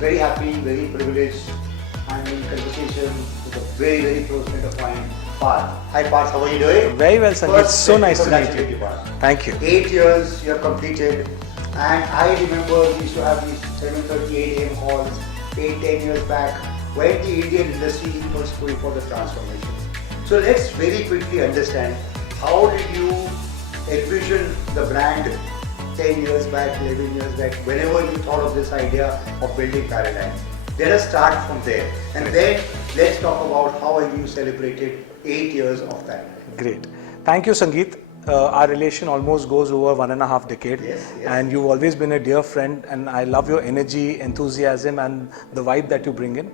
very happy, very privileged. I'm in conversation with a very, very close friend of mine, Partt. Hi Partt, how are you doing? Very well, Sangeet. It's so nice to meet you. Partt. Thank you. 8 years you have completed, and I remember we used to have these 7:30 a.m. calls 8-10 years back when the Indian industry was going for the transformation. So let's very quickly understand, how did you envision the brand 10 years back, 11 years back, whenever you thought of this idea of building Paradigm? Let us start from there, and then let's talk about how you celebrated 8 years of that. Great. Thank you, Sangeet. Our relation almost goes over 1.5 decades, Yes. and you've always been a dear friend, and I love your energy, enthusiasm, and the vibe that you bring in.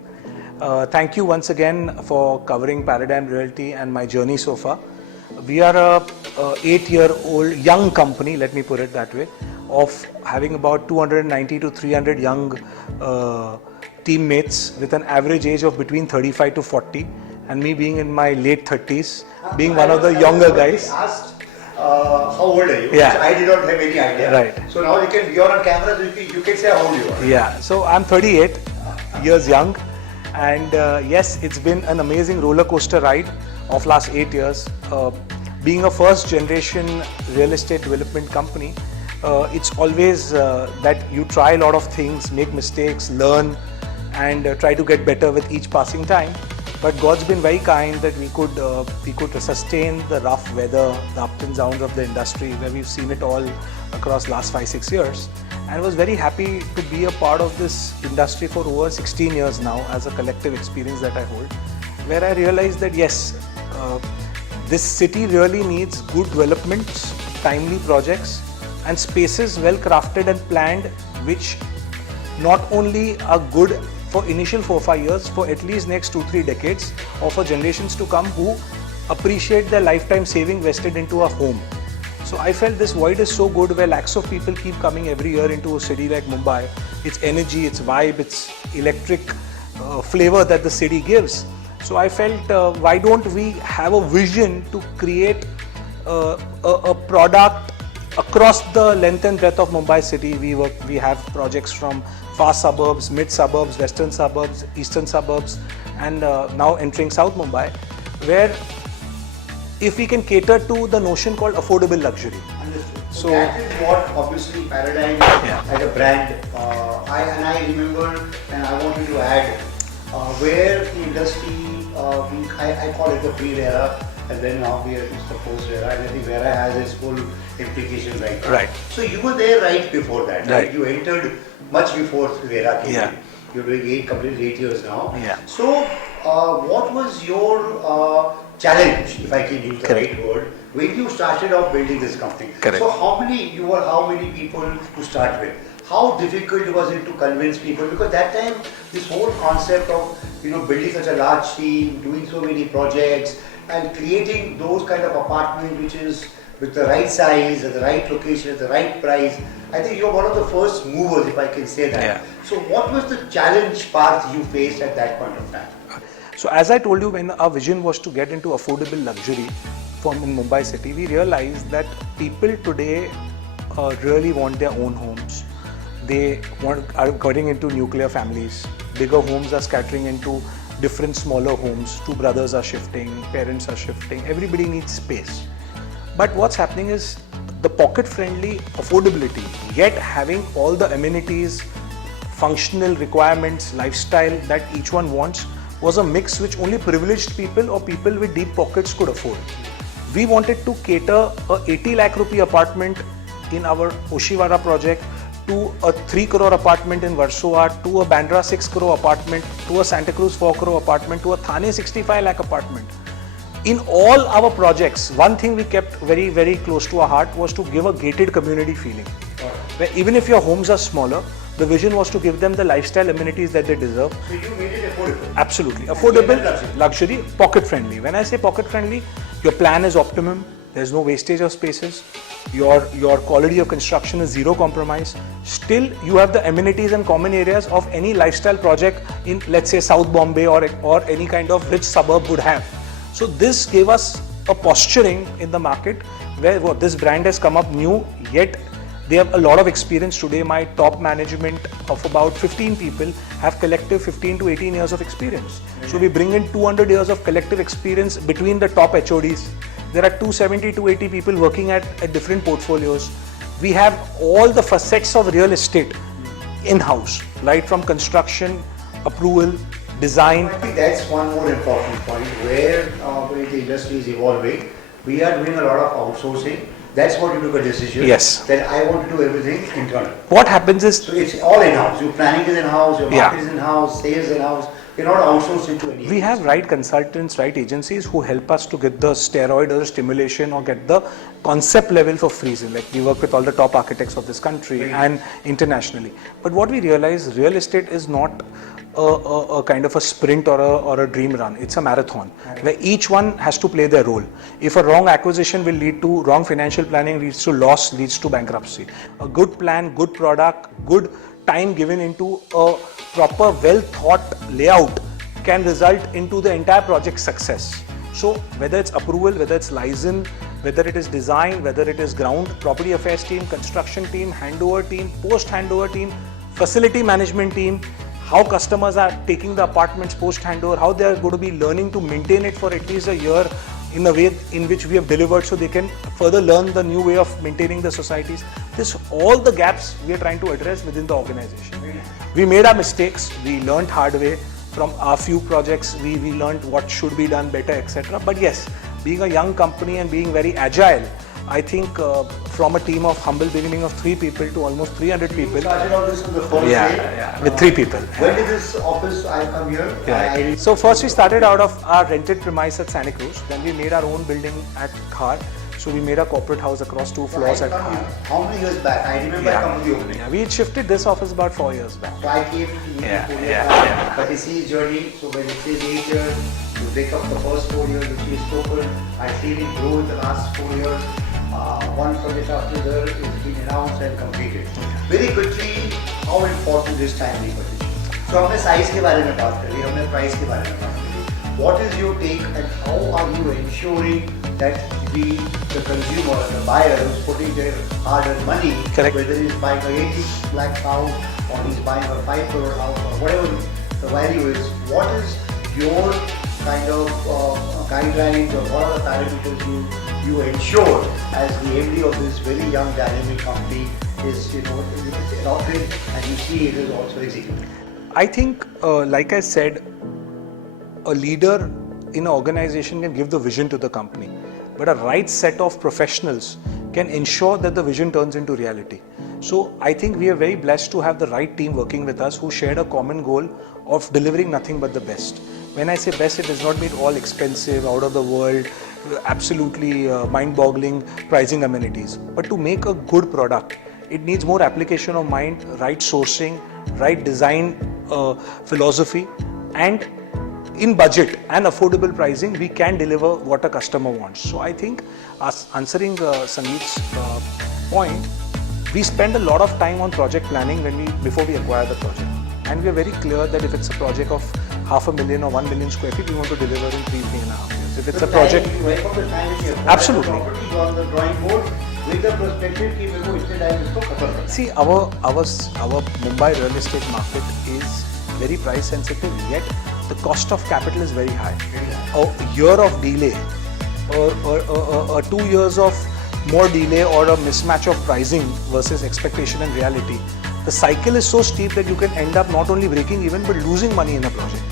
Thank you once again for covering Paradigm Realty and my journey so far. We are a 8-year-old young company, let me put it that way, of having about 290 to 300 young teammates with an average age of between 35 to 40, and me being in my late 30s, being one of the younger guys. How old are you? Yeah. So I did not have any idea. Right. So now you're on camera, so you can say how old you are. Yeah, so I'm 38 years young, and yes, it's been an amazing roller coaster ride of last 8 years. Being a first generation real estate development company, it's always that you try a lot of things, make mistakes, learn, and try to get better with each passing time. But God's been very kind that we could sustain the rough weather, the ups and downs of the industry, where we've seen it all across last 5-6 years, and was very happy to be a part of this industry for over 16 years now as a collective experience that I hold, where I realized that yes, this city really needs good developments, timely projects, and spaces well crafted and planned, which not only are good for initial 4-5 years, for at least next 2-3 decades, or for generations to come who appreciate their lifetime saving vested into a home. So I felt this void is so good, where lakhs of people keep coming every year into a city like Mumbai. Its energy, its vibe, its electric flavor that the city gives. So I felt, why don't we have a vision to create a product across the length and breadth of Mumbai city. We have projects from far suburbs, mid suburbs, western suburbs, eastern suburbs, and now entering South Mumbai, where if we can cater to the notion called affordable luxury. Understood. So that is what obviously Paradigm as a brand, I remember, and I wanted to add, where the industry, I call it the pre-era, and then now we are in the post-era, and I think VERA has its full implications right now. Right. So you were there right before that, right? You entered much before VERA came in. You're doing completed 8 years now. Yeah. So what was your challenge, if I can use the right word, when you started off building this company? Correct. So how many people to start with? How difficult was it to convince people? Because that time, this whole concept of building such a large team, doing so many projects, and creating those kind of apartment which is with the right size, at the right location, at the right price. I think you're one of the first movers, if I can say that. Yeah. So what was the challenge path you faced at that point of time? So as I told you, when our vision was to get into affordable luxury in Mumbai city, we realized that people today really want their own homes. They are getting into nuclear families. Bigger homes are scattering into different smaller homes. 2 brothers are shifting, parents are shifting. Everybody needs space. But what's happening is the pocket-friendly affordability, yet having all the amenities, functional requirements, lifestyle that each one wants, was a mix which only privileged people or people with deep pockets could afford. We wanted to cater a 80 lakh rupee apartment in our Oshiwara project, to a 3 crore apartment in Warsaw, to a Bandra 6 crore apartment, to a Santa Cruz 4 crore apartment, to a Thane 65 lakh apartment. In all our projects, one thing we kept very, very close to our heart was to give a gated community feeling. Where even if your homes are smaller, the vision was to give them the lifestyle amenities that they deserve. So you made it affordable? Absolutely. Affordable, luxury, pocket friendly. When I say pocket friendly, your plan is optimum. There's no wastage of spaces. Your quality of construction is zero compromise. Still, you have the amenities and common areas of any lifestyle project in, let's say, South Bombay or any kind of rich suburb would have. So this gave us a posturing in the market where this brand has come up new, yet They have a lot of experience today. My top management of about 15 people have collective 15 to 18 years of experience. So we bring in 200 years of collective experience between the top HODs. There are 270 to 80 people working at different portfolios. We have all the facets of real estate in-house, right from construction, approval, design. I think that's one more important point where the industry is evolving. We are doing a lot of outsourcing. That's what you took a decision. Yes. That I want to do everything internal. What happens is, So it's all in-house. Your planning is in-house, your market is in-house, sales in-house. You're not outsourcing to any. we have right consultants, right agencies who help us to get the steroid or stimulation or get the concept level for freezing. Like we work with all the top architects of this country and internationally. But what we realize, real estate is not a kind of a sprint or a dream run. It's a marathon where each one has to play their role. If a wrong acquisition will lead to wrong financial planning, leads to loss, leads to bankruptcy. A good plan, good product, good time given into a proper well thought layout can result into the entire project success. So whether it's approval, whether it's license, whether it is design, whether it is ground, property affairs team, construction team, handover team, post handover team, facility management team, how customers are taking the apartments post handover, how they are going to be learning to maintain it for at least a year in a way in which we have delivered, so they can further learn the new way of maintaining the societies. This all the gaps we are trying to address within the organization. We made our mistakes, we learned hard way from our few projects, we learned what should be done better, etc. But yes, being a young company and being very agile, I think from a team of humble beginning of 3 people to almost 300 people. Started all this on the first day. With 3 people. When did this office I come here? So first we started out of our rented premise at Santa Cruz. Then we made our own building at Partt. So we made a corporate house across 2 floors at Partt. How many years back? I remember I come to the opening. We had shifted this office about 4 years back. So I came to 4 years back. But you see his journey. So when it says 8 years, you break up the first 4 years which he has spoken. I see him grow in the last 4 years. One project after the other is being announced and completed. Very quickly, how important is timely position? So हमने size के बारे में बात करी, हमने price के बारे में बात करी. What is your take and how are you ensuring that the consumer, the buyer who's putting their hard-earned money, Correct. whether he's buying a 80 lakh house or he's buying a 5 crore house or whatever the value is, what is your kind of guidelines or what are the parameters you ensure as the MD of this very young dynamic company is adopted and you see it is also executed? I think, like I said, a leader in an organization can give the vision to the company, but a right set of professionals can ensure that the vision turns into reality. So I think we are very blessed to have the right team working with us who shared a common goal of delivering nothing but the best. When I say best, it does not mean all expensive, out of the world, absolutely mind-boggling pricing amenities. But to make a good product, it needs more application of mind, right sourcing, right design philosophy, and in budget and affordable pricing, we can deliver what a customer wants. So I think, answering Sangeet's point, we spend a lot of time on project planning before we acquire the project. And we are very clear that if it's a project of 500,000 or 1 million square feet, we want to deliver in 3.5 years. If it's a project, absolutely. On the drawing board with the perspective कि मेरे को इतने time इसको खत्म करना है. See, our Mumbai real estate market is very price sensitive, yet the cost of capital is very high. A year of delay or 2 years of more delay or a mismatch of pricing versus expectation and reality, the cycle is so steep that you can end up not only breaking even but losing money in a project.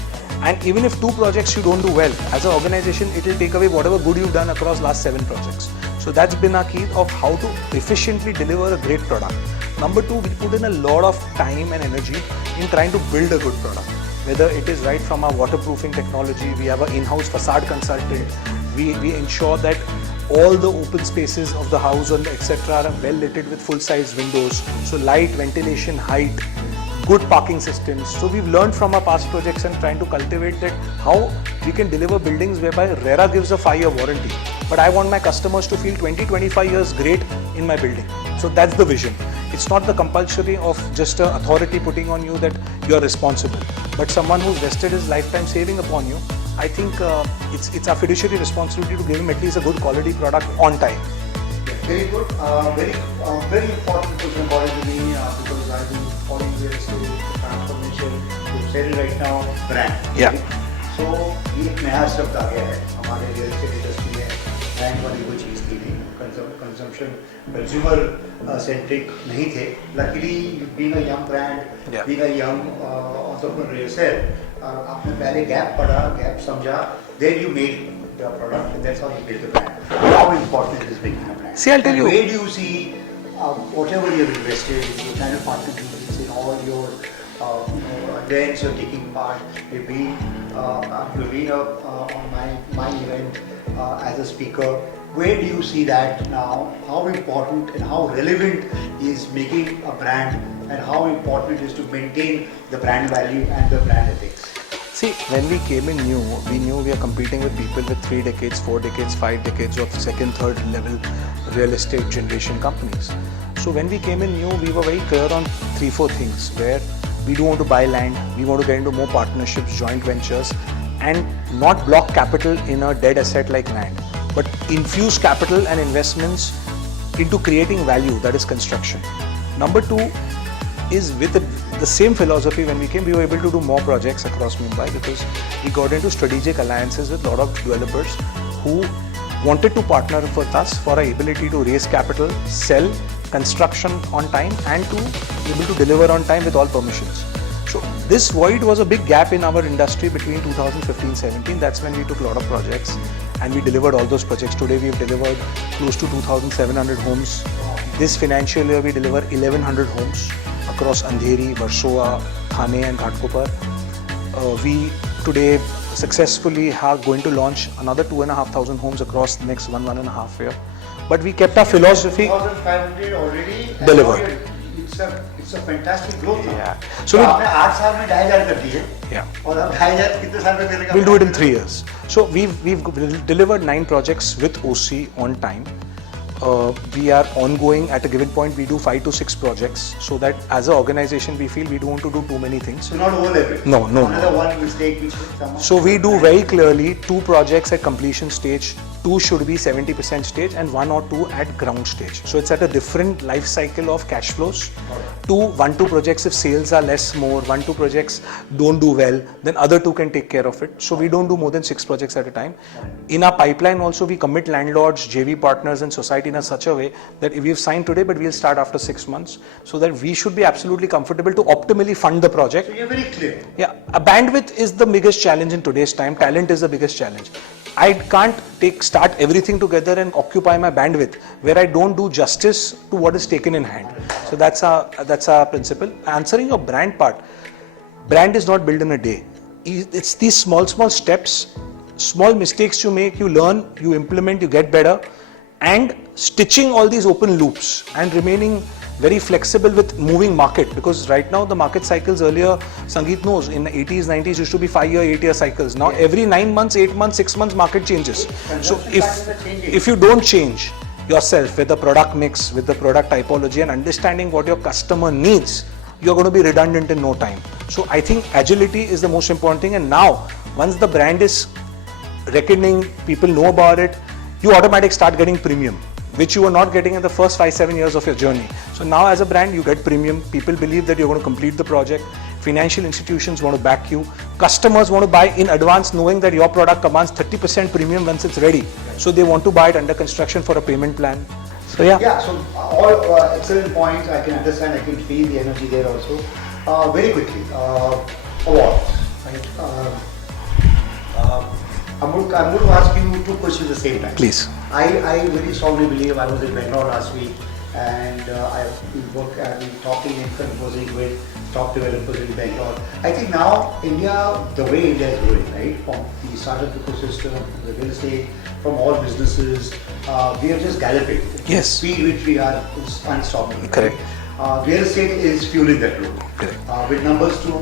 And even if 2 projects you don't do well, as an organization, it will take away whatever good you've done across last 7 projects. So that's been our key of how to efficiently deliver a great product. Number 2, we put in a lot of time and energy in trying to build a good product. Whether it is right from our waterproofing technology, we have an in-house facade consultant, we ensure that all the open spaces of the house and etc. are well lit with full-size windows. So light, ventilation, height, good parking systems. So we've learned from our past projects and trying to cultivate that how we can deliver buildings whereby RERA gives a 5-year warranty. But I want my customers to feel 20-25 years great in my building. So that's the vision. It's not the compulsory of just an authority putting on you that you are responsible, but someone who's vested his lifetime saving upon you. I think it's our fiduciary responsibility to give him at least a good quality product on time. Very good. Very important question according to me because I've been following real estate transformation. You said it right now, brand. Yeah. Right? So ये एक नया शब्द आ गया है हमारे real estate industry में, brand वाली कोई चीज़ थी नहीं, कंजम्पशन कंज्यूमर सेंट्रिक नहीं थे. Luckily being a young brand, being a young entrepreneur yourself, आपने पहले गैप पढ़ा, गैप समझा, then you made the product and that's how you build the brand. How important it is making a brand? See, I'll tell you. Where do you see whatever you have invested, your kind of partnerships in all your events you're taking part? You've been on my event as a speaker. Where do you see that now? How important and how relevant is making a brand, and how important it is to maintain the brand value and the brand ethics? See, when we came in new, we knew we are competing with people with 3 decades, 4 decades, 5 decades of second, third level real estate generation companies. So when we came in new, we were very clear on 3-4 things where we do want to buy land, we want to get into more partnerships, joint ventures, and not block capital in a dead asset like land, but infuse capital and investments into creating value, that is construction. Number 2 is with the same philosophy. When we came, we were able to do more projects across Mumbai because we got into strategic alliances with a lot of developers who wanted to partner with us for our ability to raise capital, sell, construction on time, and to be able to deliver on time with all permissions. So this void was a big gap in our industry between 2015-17. That's when we took a lot of projects and we delivered all those projects. Today we've delivered close to 2,700 homes. This financial year we deliver 1,100 homes across Andheri, Versova, Thane and Ghatkopar. We today successfully are going to launch another 2,500 homes across the next 1.5 year. But we kept our philosophy 2,500 already delivered. It's a fantastic growth. Yeah. So आपने 8 साल में 2,500 कर दिए. Yeah. और अब 2,500 कितने साल में मिलेगा? We'll do it in 3 years. So we've delivered 9 projects with OC on time. We are ongoing. At a given point we do 5 to 6 projects, so that as an organization we feel we don't want to do too many things. So not overleverage. No. Another one mistake which someone. So we do very clearly 2 projects at completion stage, 2 should be 70% stage, and 1 or 2 at ground stage. So it's at a different life cycle of cash flows. 1-2 projects, if sales are less, more, 1-2 projects don't do well, then other 2 can take care of it. So we don't do more than 6 projects at a time. In our pipeline also we commit landlords, JV partners and society in a such a way that if we've signed today but we'll start after 6 months, so that we should be absolutely comfortable to optimally fund the project. So you're very clear. Yeah, a bandwidth is the biggest challenge in today's time. Talent is the biggest challenge. I can't start everything together and occupy my bandwidth where I don't do justice to what is taken in hand. So that's our principle. Answering your brand part, brand is not built in a day. It's these small steps, small mistakes you make, you learn, you implement, you get better, and stitching all these open loops and remaining very flexible with moving market, because right now the market cycles, earlier Sangeet knows, in the 80s, 90s used to be 5-year, 8-year cycles. Now every 9 months, 8 months, 6 months market changes. So if you don't change yourself with the product mix, with the product typology and understanding what your customer needs, you're going to be redundant in no time. So I think agility is the most important thing, and now once the brand is reckoning, people know about it, you automatically start getting premium, which you were not getting in the first 5-7 years of your journey. So now as a brand you get premium, people believe that you're going to complete the project, financial institutions want to back you, customers want to buy in advance knowing that your product commands 30% premium once it's ready. So they want to buy it under construction for a payment plan. So yeah, so all excellent points. I can understand, I can feel the energy there also. Very quickly, awards, right? I'm going to ask you 2 questions at the same time. Please. I very strongly believe, I was in Bangalore last week and I've been talking and conversing with top developers in Bangalore. I think now India, the way India is growing, right, from the startup ecosystem, the real estate, from all businesses, we are just galloping. Yes. The speed which we are is unstoppable. Correct. Real estate is fueling that growth. Correct. With numbers to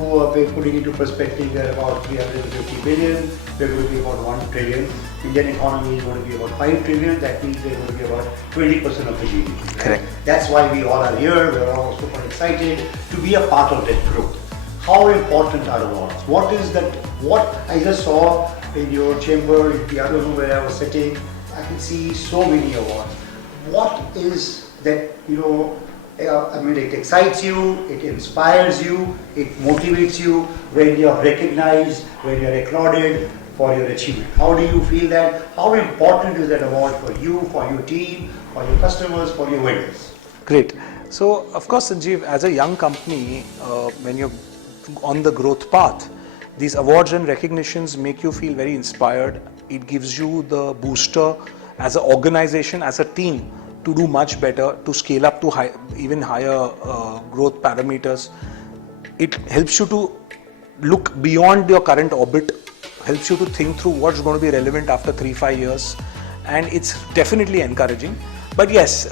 putting into perspective, we are about 350 billion. We're going to be about 1 trillion. Indian economy is going to be about 5 trillion. That means we're going to be about 20% of the GDP. Right? Correct. That's why we all are here. We're all super excited to be a part of that growth. How important are awards? What is that? What I just saw in your chamber, in the other room where I was sitting, I can see so many awards. what is that, it excites you, it inspires you, it motivates you when you're recognized, when you're applauded for your achievement. How do you feel that? How important is that award for you, for your team, for your customers, for your vendors? Great. So, of course, Sanjeev, as a young company, when you're on the growth path, these awards and recognitions make you feel very inspired. It gives you the booster as an organization, as a team, to do much better, to scale up to even higher growth parameters. It helps you to look beyond your current orbit, helps you to think through what's going to be relevant after 3-5 years, and it's definitely encouraging. But yes,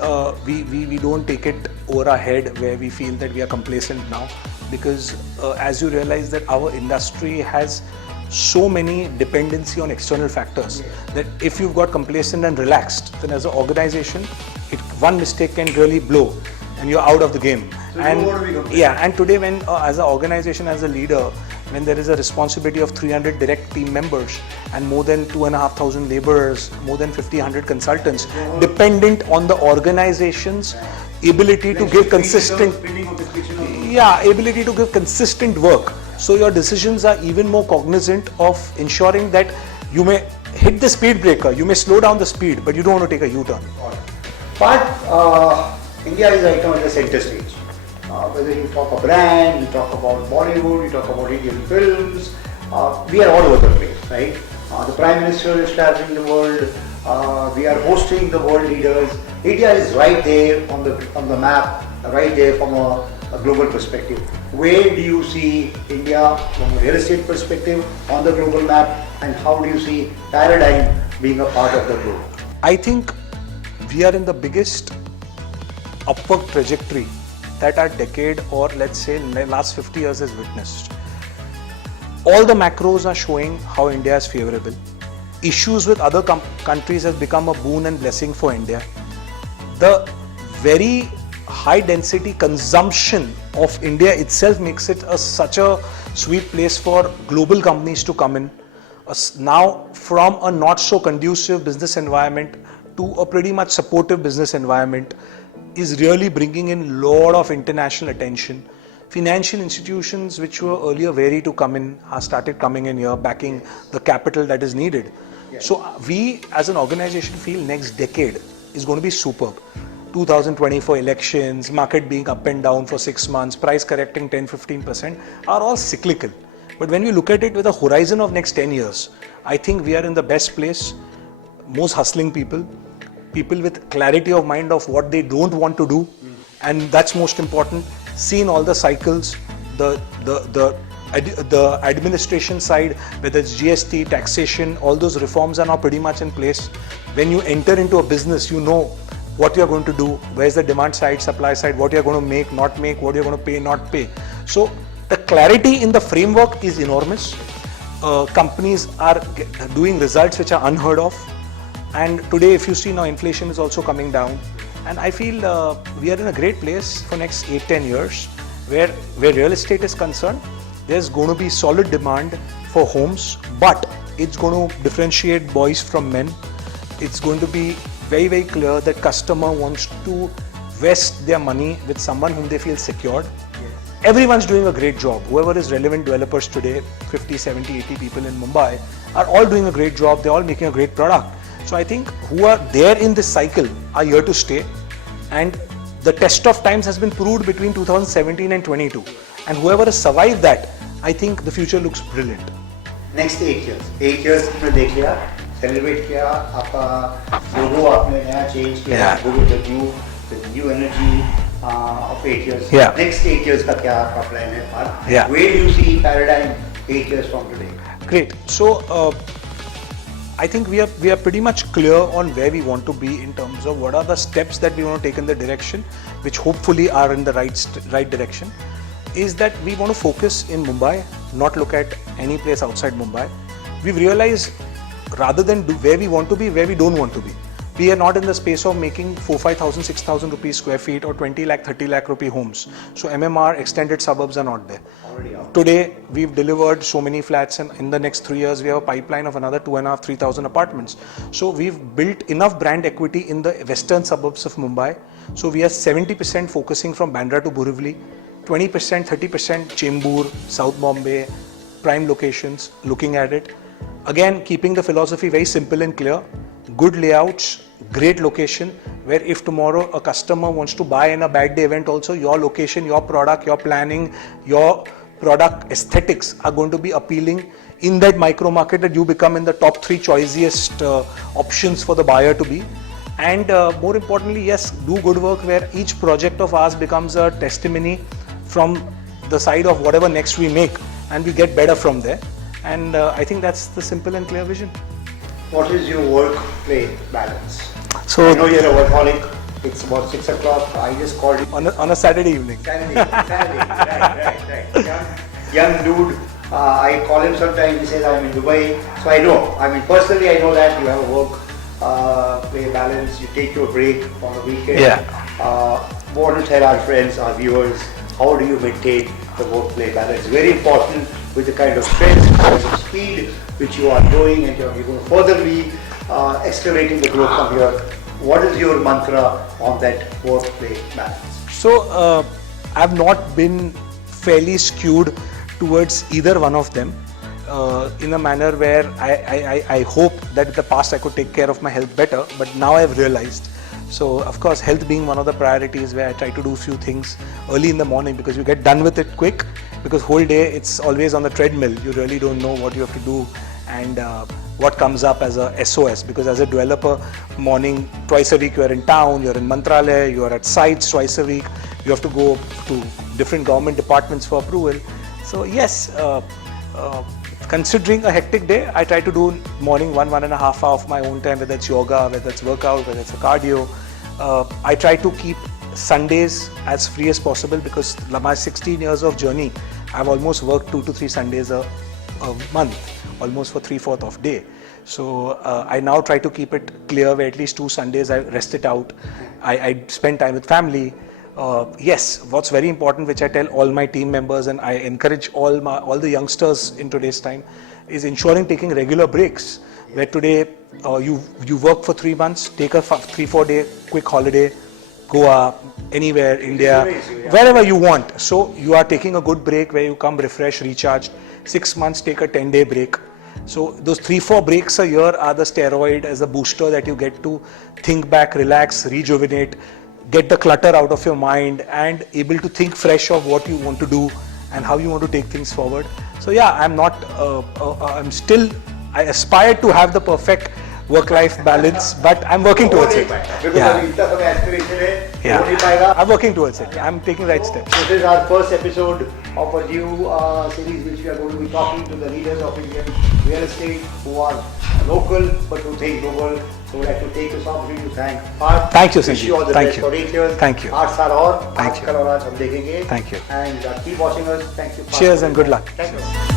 we don't take it over our head where we feel that we are complacent now, because as you realize that our industry has so many dependency on external factors, that if you've got complacent and relaxed, then as an organization, one mistake can really blow and you're out of the game. So and today, when as an organization, as a leader, when there is a responsibility of 300 direct team members and more than 2,500 laborers, more than 100 consultants, dependent on the organization's ability to give consistent, ability to give consistent work. So your decisions are even more cognizant of ensuring that you may hit the speed breaker, you may slow down the speed, but you don't want to take a U-turn. But India is right now at the center stage. Whether you talk about brand, you talk about Bollywood, you talk about Indian films, we are all over the place, right? The Prime Minister is traveling the world, we are hosting the world leaders. India is right there on the map, right there from a global perspective. Where do you see India from a real estate perspective on the global map, and how do you see Paradigm being a part of the globe? I think we are in the biggest upward trajectory that our decade, or let's say the last 50 years, has witnessed. All the macros are showing how India is favorable. Issues with other countries has become a boon and blessing for India. The very high density consumption of India itself makes it such a sweet place for global companies to come in. Now, from a not so conducive business environment to a pretty much supportive business environment, is really bringing in a lot of international attention. Financial institutions which were earlier wary to come in are started coming in here, backing the capital that is needed. Yes. So we as an organization feel next decade is going to be superb. 2024 elections, market being up and down for 6 months, price correcting 10-15% are all cyclical. But when we look at it with a horizon of next 10 years, I think we are in the best place. Most hustling people with clarity of mind of what they don't want to do, and that's most important. Seen all the cycles, the administration side, whether it's GST, taxation, all those reforms are now pretty much in place. When you enter into a business, you know what you're going to do, where's the demand side, supply side, what you're going to make, not make, what you're going to pay, not pay. So the clarity in the framework is enormous. Companies are doing results which are unheard of. And today, if you see now, inflation is also coming down. And I feel we are in a great place for next 8-10 years, where real estate is concerned. There's going to be solid demand for homes, but it's going to differentiate boys from men. It's going to be very, very clear that customer wants to vest their money with someone whom they feel secured. Everyone's doing a great job. Whoever is relevant developers today, 50, 70, 80 people in Mumbai, are all doing a great job. They're all making a great product. So I think who are there in this cycle are here to stay, and the test of times has been proved between 2017 and 22, and whoever has survived that, I think the future looks brilliant. Next 8 years, 8 years में देख लिया, celebrate किया, आपका logo आपने नया change किया, go with the new energy of 8 years. Yeah. Next 8 years का क्या आपका plan है, Partt? Yeah. Where do you see Paradigm 8 years from today? Great. So I think we are pretty much clear on where we want to be in terms of what are the steps that we want to take in the direction, which hopefully are in the right direction. Is that we want to focus in Mumbai, not look at any place outside Mumbai. We've realized rather than do where we want to be, where we don't want to be. we are not in the space of making 4,000, 5,000, 6,000 rupees square feet or 20 lakh, 30 lakh rupee homes. So MMR extended suburbs are not there. Already out. Today, we've delivered so many flats, and in the next 3 years, we have a pipeline of another 2,500, 3,000 apartments. So we've built enough brand equity in the western suburbs of Mumbai. So we are 70% focusing from Bandra to Borivali, 20%, 30% Chembur, South Bombay, prime locations, looking at it. Again, keeping the philosophy very simple and clear, good layouts, great location, where if tomorrow a customer wants to buy in a bad day event also, your location, your product, your planning, your product aesthetics are going to be appealing in that micro market, that you become in the top 3 choicest options for the buyer to be. And more importantly, yes, do good work where each project of ours becomes a testimony from the side of whatever next we make, and we get better from there. And I think that's the simple and clear vision. What is your work-play balance? So I know you're a workaholic. It's about 6 o'clock. I just called you. On a Saturday evening. Saturday. Right. Young dude. I call him sometimes. He says I'm in Dubai. So I know. I mean, personally, I know that you have a work-play balance. You take your break on the weekend. Yeah. Want to tell our friends, our viewers, how do you maintain the work-play balance? Very important with the kind of strength, the kind of speed which you are doing, and you're going to further be accelerating the growth from here. What is your mantra on that work-play balance? So I've not been fairly skewed towards either one of them in a manner where I hope that in the past I could take care of my health better, but now I've realized. So of course, health being one of the priorities, where I try to do a few things early in the morning, because you get done with it quick, because whole day it's always on the treadmill. You really don't know what you have to do and what comes up as a SOS, because as a developer, morning twice a week you're in town, you're in Mantralaya, you're at sites twice a week, you have to go to different government departments for approval. So yes, considering a hectic day, I try to do morning 1.5 hours of my own time, whether it's yoga, whether it's workout, whether it's a cardio. I try to keep Sundays as free as possible, because my 16 years of journey, I've almost worked 2 to 3 Sundays a month, almost for 3/4 of day. So I now try to keep it clear, where at least 2 Sundays I rest it out. I spend time with family. Yes, what's very important, which I tell all my team members, and I encourage all the youngsters in today's time, is ensuring taking regular breaks. Where today you work for 3 months, take a 3-4 day quick holiday, Goa, anywhere, India, wherever you want. So you are taking a good break where you come refreshed, recharged. 6 months, take a 10-day break. So those 3-4 breaks a year are the steroid as a booster that you get to think back, relax, rejuvenate, get the clutter out of your mind, and able to think fresh of what you want to do and how you want to take things forward. So yeah, I aspire to have the perfect work-life balance, but I'm working towards it. Yeah, I'm working towards it. I'm taking right steps. This is our first episode of a new series, which we are going to be talking to the leaders of Indian real estate who are local but who think global. So we'd like to take this opportunity to thank Partt. Thank you, Wish you all the Thank best you. for 8 years. Thank you. Thank you. Thank you. Thank you. Thank you. And keep watching us. Thank you. Cheers and good luck. Thank you.